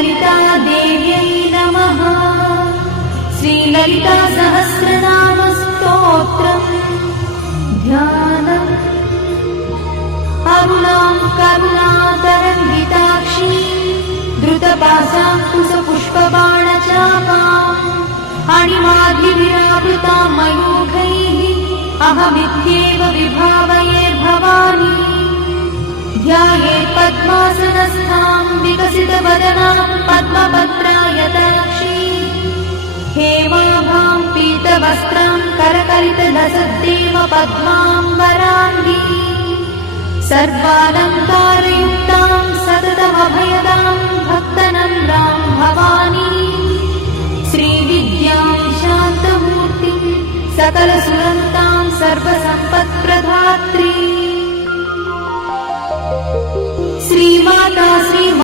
श्रीललितादेव्यै नमः। श्रीललितासहस्रनामस्तोत्रम् ध्यानम्। अरुणां करुणातरङ्गिताक्षी द्रुतपाशाङ्कुशपुष्पबाणचापाम् अणिमाधिविरावृतां मयूखैः अहमित्येव विभावये भवानी। ध्यायेत् पद्मासनस्थां विकसितवदनां पद्मपत्रायताक्षी हेमाभां पीतवस्त्रां करकलितलसद्देव पद्माम्बराङ्गी सर्वालङ्कारयुक्तां सततमभयदां भक्तनन्दां भवानी। श्रीविद्यां शान्तमूर्तिं सकलसुरन्तां सर्वसम्पत्प्रदात्री श्रीमाता श्री